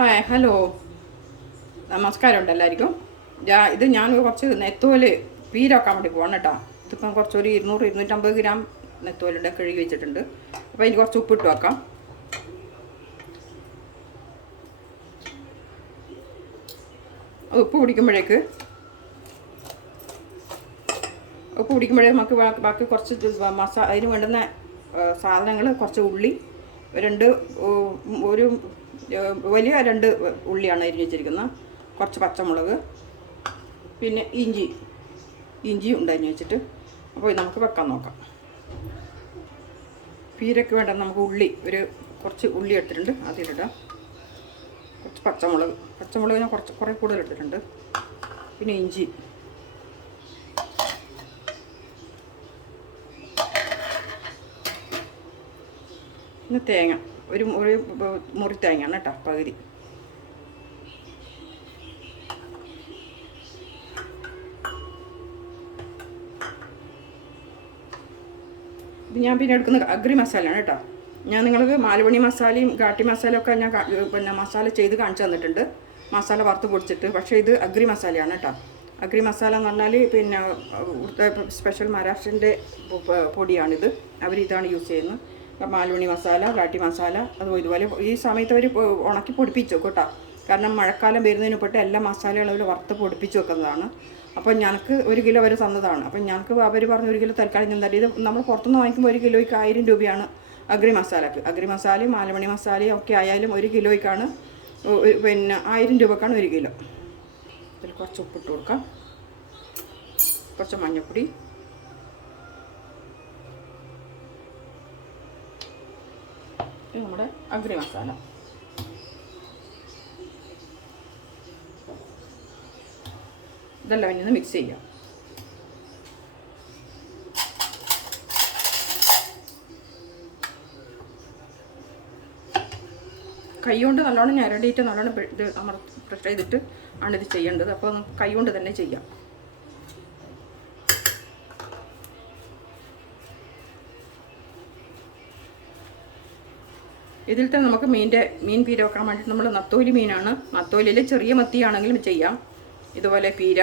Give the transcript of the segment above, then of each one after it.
Hi hello നമസ്കാരമുണ്ട് എല്ലാവർക്കും. ഞാൻ കുറച്ച് നെത്തോല് പീരാക്കാൻ വേണ്ടി പോകണം കേട്ടോ. ഇതിപ്പം കുറച്ചൊരു 200-250 ഗ്രാം നെത്തോലിൻ്റെ കഴുകി വെച്ചിട്ടുണ്ട്. അപ്പോൾ അതിന് കുറച്ച് ഉപ്പിട്ട് വെക്കാം. ഉപ്പ് കുടിക്കുമ്പോഴേക്ക് നമുക്ക് ബാക്കി കുറച്ച് അതിന് വേണ്ടുന്ന സാധനങ്ങൾ കുറച്ച് ഉള്ളി, ഒരു വലിയ 2 ഉള്ളിയാണ് അരിഞ്ഞ് വെച്ചിരിക്കുന്നത്, കുറച്ച് പച്ചമുളക്, പിന്നെ ഇഞ്ചി ഉണ്ട് അരിഞ്ഞ് വെച്ചിട്ട്. അപ്പോൾ നമുക്ക് വെക്കാൻ നോക്കാം. പീരയ്ക്ക് വേണ്ട നമുക്ക് കുറച്ച് ഉള്ളി എടുത്തിട്ടുണ്ട്, അതിലിടാം. കുറച്ച് പച്ചമുളകിനെ കുറേ കൂടുതൽ എടുത്തിട്ടുണ്ട്. പിന്നെ ഇഞ്ചി, പിന്നെ തേങ്ങ, ഒരു മുറി തേങ്ങയാണ് കേട്ടോ, പകുതി. ഇത് ഞാൻ പിന്നെ എടുക്കുന്ന അഗ്രി മസാലയാണ് കേട്ടോ. ഞാൻ നിങ്ങൾക്ക് മാലുവണി മസാലയും ഘാട്ടി മസാലയൊക്കെ ഞാൻ മസാല ചെയ്ത് കാണിച്ചു തന്നിട്ടുണ്ട്, മസാല വറുത്ത് പൊടിച്ചിട്ട്. പക്ഷേ ഇത് അഗ്രി മസാലയാണ് കേട്ടോ. അഗ്രി മസാല എന്ന് പറഞ്ഞാൽ പിന്നെ സ്പെഷ്യൽ മഹാരാഷ്ട്രൻ്റെ പൊടിയാണിത്. അവരിതാണ് യൂസ് ചെയ്യുന്നത്. മാലുവണി മസാല, ഘാട്ടി മസാല, അതുപോലെ ഇതുപോലെ ഈ സമയത്ത് അവർ ഉണക്കി പൊടിപ്പിച്ചു വെക്കും കേട്ടോ. കാരണം മഴക്കാലം വരുന്നതിന് പെട്ട് എല്ലാ മസാലകളും അവർ വറുത്ത് പൊടിപ്പിച്ച് വെക്കുന്നതാണ്. അപ്പോൾ ഞങ്ങൾക്ക് 1 കിലോ അവർ തന്നതാണ്. അപ്പം ഞങ്ങൾക്ക് അവർ പറഞ്ഞ് 1 കിലോ തൽക്കാലം ഞാൻ തരും. ഇത് നമ്മൾ പുറത്തുനിന്ന് വാങ്ങിക്കുമ്പോൾ 1 കിലോയ്ക്ക് 1000 രൂപയാണ് അഗ്രി മസാലയ്ക്ക്. അഗ്രി മസാലയും മാലുവണി മസാലയും ഒക്കെ ആയാലും 1 കിലോയ്ക്കാണ് പിന്നെ 1000 രൂപക്കാണ് 1 കിലോ. ഇതിൽ കുറച്ച് ഉപ്പിട്ട് കൊടുക്കാം, കുറച്ച് മഞ്ഞൾപ്പൊടി, നമ്മുടെ അഗ്രി മസാല. ഇതെല്ലാം ഇനി മിക്സ് ചെയ്യാം. കൈ കൊണ്ട് നല്ലോണം ഞരടിയിട്ട് നല്ലോണം ഇത് പ്രസ് ചെയ്തിട്ട് ആണ് ഇത് ചെയ്യേണ്ടത്. അപ്പോൾ കൈ കൊണ്ട് തന്നെ ചെയ്യാം. ഇതിൽ തന്നെ നമുക്ക് മീൻ പീര വെക്കാൻ വേണ്ടിയിട്ട് നമ്മൾ നത്തോലി മീനാണ്. നത്തോലിയിൽ ചെറിയ മത്തിയാണെങ്കിലും ചെയ്യാം. ഇതുപോലെ പീര,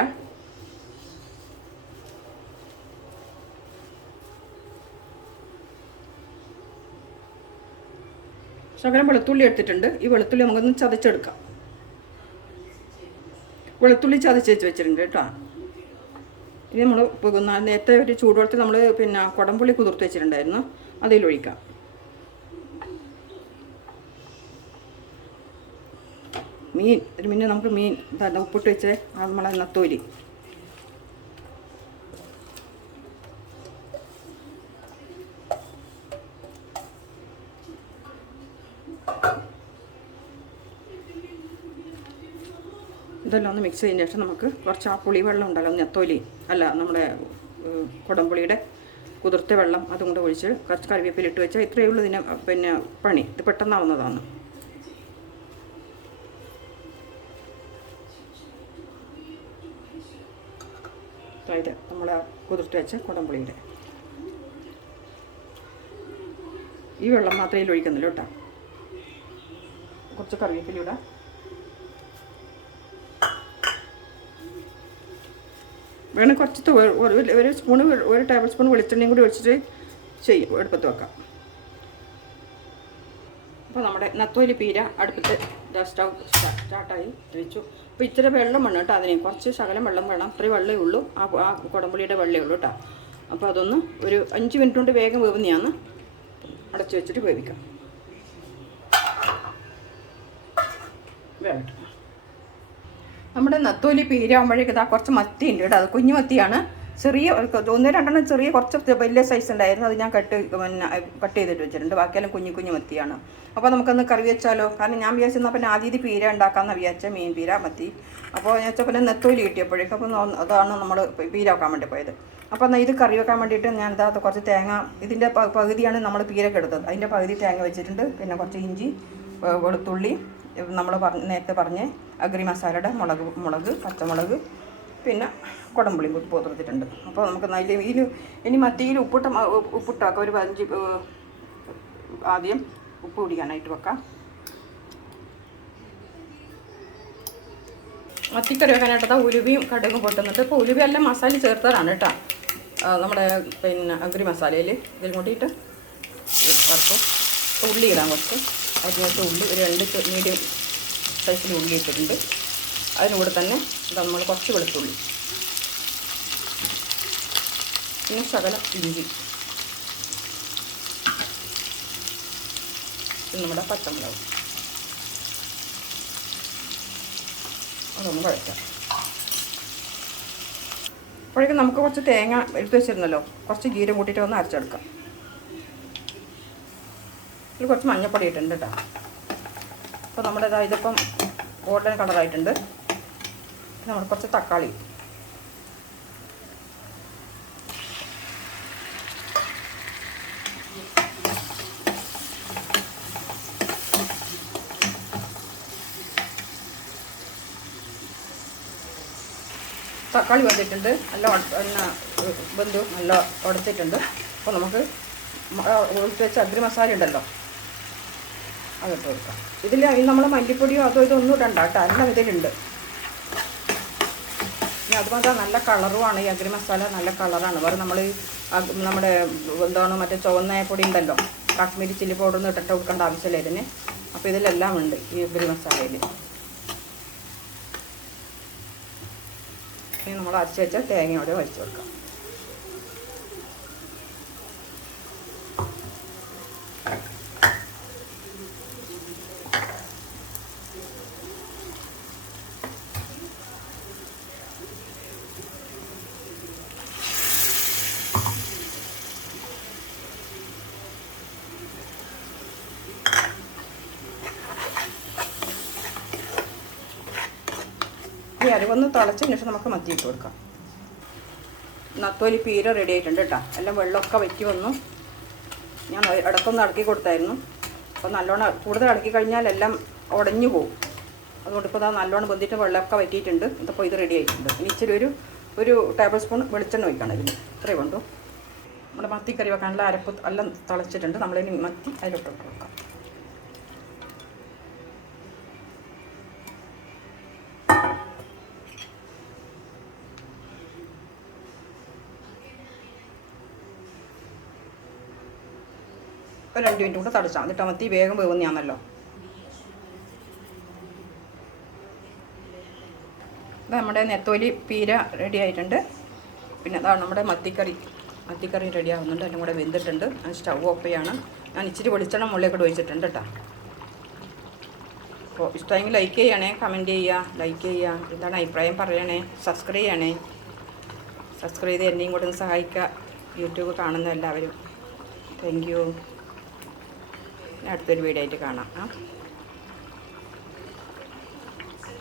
ശകലം വെളുത്തുള്ളി എടുത്തിട്ടുണ്ട്. ഈ വെളുത്തുള്ളി നമുക്കൊന്ന് ചതച്ചെടുക്കാം. വെളുത്തുള്ളി ചതച്ച് വെച്ചിട്ടുണ്ട് കേട്ടോ. ഇനി നമ്മൾ നേരത്തെ ഒരു ചൂടുവെള്ളത്തിൽ നമ്മൾ പിന്നെ കുടംപുളി കുതിർത്ത് വെച്ചിട്ടുണ്ടായിരുന്നു, അതിലൊഴിക്കാം. നമുക്ക് മീൻ ഉപ്പിട്ട് വെച്ച് നമ്മളെ നത്തോലി, ഇതെല്ലാം ഒന്ന് മിക്സ് ചെയ്തതിന് ശേഷം നമുക്ക് കുറച്ച് ആ പുളി വെള്ളം ഉണ്ടല്ലോ, നെത്തോലി അല്ല നമ്മുടെ കുടംപുളിയുടെ കുതിർത്ത വെള്ളം, അതും കൊണ്ട് ഒഴിച്ച് കുറച്ച് കറിവേപ്പിലിട്ട് വെച്ചാൽ ഇത്രയേ ഉള്ളൂ ഇതിന് പിന്നെ പണി. ഇത് പെട്ടെന്നാവുന്നതാണ്. അതായത് നമ്മൾ കുതിർത്ത് വെച്ച കുടംപുളിയുടെ ഈ വെള്ളം മാത്രമേ ഇതിൽ ഒഴിക്കുന്നില്ല കേട്ടോ. കുറച്ച് കറിവേപ്പിലൂടെ, വേണം കുറച്ച് ഒരു ടേബിൾ സ്പൂൺ വെളിച്ചെണ്ണയും കൂടി ഒഴിച്ചിട്ട് അടുപ്പത്ത് വെക്കാം. അപ്പോൾ നമ്മുടെ നത്തോലി പീര അടുപ്പത്ത് സ്റ്റൗ സ്റ്റാർട്ടായി വെച്ചു. അപ്പോൾ ഇച്ചിരി വെള്ളം വേണം കേട്ടോ. അതിന് കുറച്ച് ശകലം വെള്ളം വേണം. അത്രയും വെള്ളമേ ഉള്ളൂ, ആ കുടംപുളിയുടെ വെള്ളമേ ഉള്ളൂ കേട്ടോ. അപ്പോൾ അതൊന്ന് ഒരു 5 മിനിറ്റ് കൊണ്ട് വേഗം വേവുന്നതാണ്. അടച്ചു വെച്ചിട്ട് വേവിക്കാം. വേവിട്ട് നമ്മുടെ നത്തോലി പീര ആകുമ്പോഴേക്ക് ഇതാ കുറച്ച് മത്തി ഉണ്ട് കേട്ടോ. അത് കുഞ്ഞു മത്തിയാണ്. ചെറിയ 1-2 ചെറിയ കുറച്ച് വലിയ സൈസ് ഉണ്ടായിരുന്നു, അത് ഞാൻ കട്ട് ചെയ്തിട്ട് വെച്ചിട്ടുണ്ട്. ബാക്കിയെല്ലാം കുഞ്ഞു മത്തിയാണ്. അപ്പോൾ നമുക്കൊന്ന് കറി വെച്ചാലോ. കാരണം ഞാൻ വിചാരിച്ചെന്നാൽ പിന്നെ ആദ്യം പീര ഉണ്ടാക്കാമെന്ന് വിചാരിച്ച മീൻ പീര മത്തി. അപ്പോൾ ഞാൻ വെച്ചാൽ പിന്നെ നെത്തോലി കിട്ടിയപ്പോഴേക്കും അപ്പോൾ അതാണ് നമ്മൾ പീര വെക്കാൻ വേണ്ടി പോയത്. അപ്പോൾ എന്നാൽ ഇത് കറി വെക്കാൻ വേണ്ടിയിട്ട് ഞാൻ എന്താ കുറച്ച് തേങ്ങ, ഇതിൻ്റെ പകുതിയാണ് നമ്മൾ പീരക്ക് എടുത്തത്, അതിൻ്റെ പകുതി തേങ്ങ വെച്ചിട്ടുണ്ട്. പിന്നെ കുറച്ച് ഇഞ്ചി, വെളുത്തുള്ളി, നമ്മൾ നേരത്തെ പറഞ്ഞ അഗ്രി മസാലയുടെ മുളക്, പച്ചമുളക്, പിന്നെ കുടംപുളി പോത്തിട്ടുണ്ട്. അപ്പോൾ നമുക്ക് നല്ല ഇനി മത്തിയിൽ ഉപ്പിട്ടാക്കാം. ഒരു 5 ആദ്യം ഉപ്പ് പിടിക്കാനായിട്ട് വെക്കാം. മത്തിക്കറി വെക്കാനായിട്ട് ഉലുവയും കടുകും പൊട്ടുന്നുണ്ട്. ഇപ്പോൾ ഉലുവയെല്ലാം മസാല ചേർത്തതാണ് കേട്ടോ. നമ്മുടെ പിന്നെ അഗ്രി മസാലയിൽ ഇതിൽ കൂട്ടിയിട്ട് വറുക്കും. ഉള്ളി ഇടാൻ കുറച്ച്. അതിനകത്ത് ഉള്ളി ഒരു 2 മീഡിയം സൈസിൽ ഉള്ളി ഇട്ടിട്ടുണ്ട്. അതിനൂടെ തന്നെ നമ്മൾ കുറച്ച് വെളുത്തുള്ളി, പിന്നെ ശകലം ഇഞ്ചി, പിന്നെ നമ്മുടെ പച്ചമുളക് അതൊന്ന് കുഴക്കാം. അപ്പോഴേക്കും നമുക്ക് കുറച്ച് തേങ്ങ എടുത്ത് വെച്ചിരുന്നല്ലോ, കുറച്ച് ജീരം കൂട്ടിയിട്ട് ഒന്ന് അരച്ചെടുക്കാം. ഇതിൽ കുറച്ച് മഞ്ഞപ്പൊടി ഇട്ടുണ്ട് കേട്ടോ. അപ്പോൾ നമ്മുടെ ഇതിപ്പം ഗോൾഡൻ കളറായിട്ടുണ്ട്. നമ്മൾ കുറച്ച് തക്കാളി, തക്കാളി വന്നിട്ടുണ്ട്, നല്ല ബന്ധു നല്ല ഉടച്ചിട്ടുണ്ട്. അപ്പോൾ നമുക്ക് ഒഴിച്ച് വെച്ച അഗ്രി മസാല ഉണ്ടല്ലോ അതിട്ട് കൊടുക്കാം. ഇതിൽ നമ്മൾ മല്ലിപ്പൊടിയോ അതോ ഇതൊന്നും ഇടണ്ട കേട്ടോ, എല്ലാം ഇതിലുണ്ട്. പിന്നെ അതുമാത്രം നല്ല കളറുമാണ് ഈ അഗ്രി മസാല, നല്ല കളറാണ്. വേറെ നമ്മൾ നമ്മുടെ എന്താണ് മറ്റേ ചുവന്ന പൊടി ഉണ്ടല്ലോ, കാശ്മീരി ചില്ലി പൗഡറൊന്നും ഇട്ടിട്ട് കൊടുക്കേണ്ട ആവശ്യമില്ല ഇതിന്. അപ്പോൾ ഇതിലെല്ലാം ഉണ്ട് ഈ അഗ്രി മസാലയിൽ. ഇനി നമ്മൾ അരച്ച് വെച്ച തേങ്ങയോടെ വരച്ച് കൊടുക്കാം. ഈ അരിവൊന്ന് തിളച്ചതിന് ശേഷം നമുക്ക് മത്തി ഇട്ട് കൊടുക്കാം. നത്തോലി പീര റെഡി ആയിട്ടുണ്ട് കേട്ടോ. എല്ലാം വെള്ളമൊക്കെ വറ്റി വന്നു. ഞാൻ ഇടക്കൊന്ന് ഇളക്കി കൊടുത്തായിരുന്നു. അപ്പോൾ നല്ലോണം കൂടുതൽ ഇളക്കി കഴിഞ്ഞാൽ എല്ലാം ഉടഞ്ഞു പോകും. അതുകൊണ്ട് ഇപ്പോൾ നല്ലോണം വെന്തിട്ട് വെള്ളമൊക്കെ വറ്റിയിട്ടുണ്ട്. ഇതിപ്പോൾ ഇത് റെഡി ആയിട്ടുണ്ട്. ഇനി ഇച്ചിരി ഒരു ടേബിൾ സ്പൂൺ വെളിച്ചെണ്ണ ഒഴിക്കണം ഇതിന്. ഇത്രയും കൊണ്ടു നമ്മുടെ മത്തിക്കറി വെക്കാനുള്ള അരപ്പ് എല്ലാം തിളച്ചിട്ടുണ്ട്. നമ്മളിനി മത്തി അതിലോട്ട് കൊടുക്കാം. ഒരു 2 മിനിറ്റ് കൂടെ തളിച്ചാൽ മതി. മത്തി വേഗം വേവുന്നതാണല്ലോ. ഇത് നമ്മുടെ നെത്തോലി പീര റെഡി ആയിട്ടുണ്ട്. പിന്നെ അതാണ് നമ്മുടെ മത്തിക്കറി റെഡി ആവുന്നുണ്ട്. എല്ലാം കൂടെ വെന്തിട്ടുണ്ട്. ഞാൻ സ്റ്റൗ ഓഫ് ചെയ്യാണ്. ഞാൻ ഇച്ചിരി വെളിച്ചെണ്ണ മുകളിലേക്ക് ഒഴിച്ചിട്ടുണ്ട് കേട്ടോ. അപ്പോൾ ഇഷ്ടമെങ്കിൽ ലൈക്ക് ചെയ്യണേ, കമൻറ്റ് ചെയ്യുക, ലൈക്ക് ചെയ്യുക, എന്താണ് അഭിപ്രായം പറയണേ, സബ്സ്ക്രൈബ് ചെയ്യണേ. സബ്സ്ക്രൈബ് ചെയ്ത് എന്നെയും കൂടെ ഒന്ന് സഹായിക്കുക, യൂട്യൂബ് കാണുന്ന എല്ലാവരും. Thank you. അടുത്തൊരു വീഡിയോ ആയിട്ട് കാണാം.